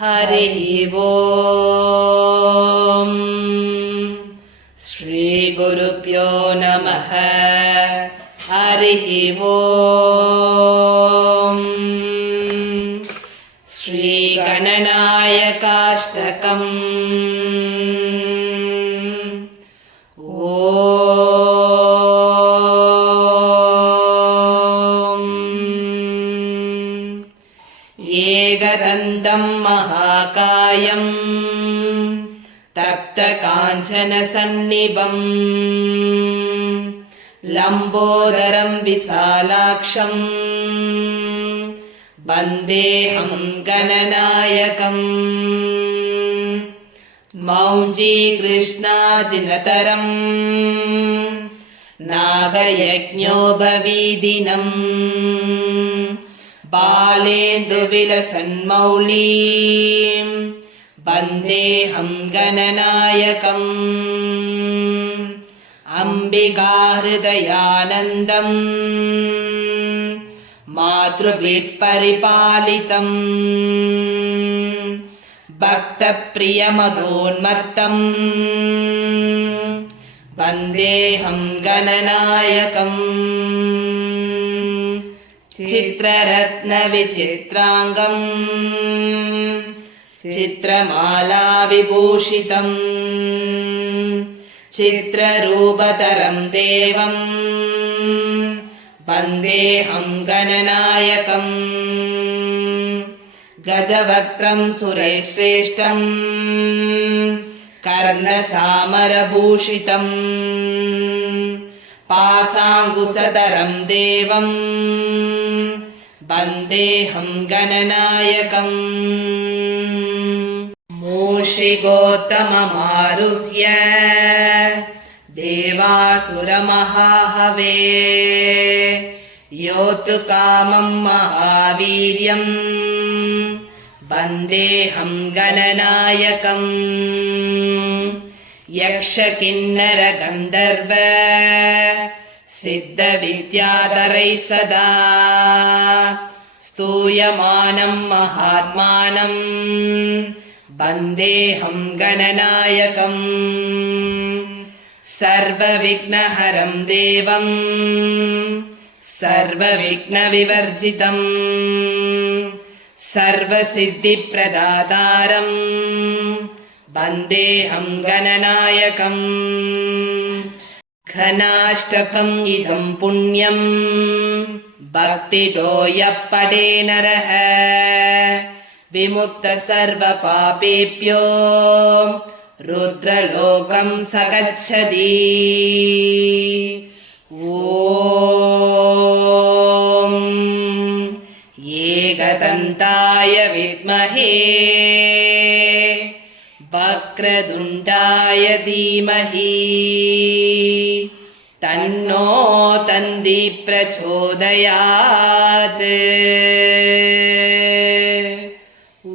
हरिः ओम्। श्रीगुरुभ्यो नमः। हरिः ओम्। श्रीगणनायकाष्टकम्। एकदन्तं महाकायं तप्तकाञ्चनसन्निभं लम्बोदरं विशालाक्षं वन्देऽहं गणनायकम्। मौञ्जीकृष्णाजिनतरं नागयज्ञोपवीदिनम् बालेन्दुविलसन्मौलीं वन्देऽहं गणनायकम्। अम्बिकाहृदयानन्दं मातृभिः परिपालितं भक्तप्रियमदोन्मत्तं वन्देऽहं गणनायकम्। चित्ररत्नविचित्राङ्गं चित्रमालाविभूषितं चित्ररूपधरं देवं वन्देऽहं गणनायकम्। गजवक्त्रं सुरश्रेष्ठं कर्णसामरभूषितं पासाङ्कुशधरं देवं वन्देऽहं गणनायकम्। मूषिकोत्तममारुह्य देवासुरमहाहवे योद्धुं कामं महावीर्यं वन्देऽहं गणनायकम्। यक्षकिन्नरगन्धर्व सिद्धविद्याधरैः सदा स्तूयमानं महात्मानं वन्देऽहं गणनायकम्। सर्वविघ्नहरं देवं सर्वविघ्नविवर्जितं सर्वसिद्धिप्रदातारं वन्देऽहं गणनायकम्। घनाष्टकम् इदं पुण्यं भक्तितो यः पठे नरः विमुक्तः सर्वपापेभ्यो रुद्रलोकं स गच्छति। ॐ एकदन्ताय विद्महे वक्रतुण्डाय धीमहि तन्नो दन्ती प्रचोदयात्। ॐ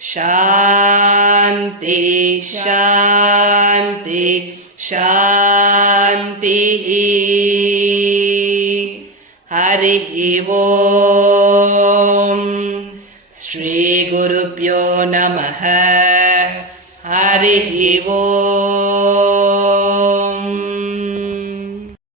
शान्ति शान्ति शान्तिः। हरिः ओम्। श्रीगुरुभ्यो नमः। हरिः ओम्।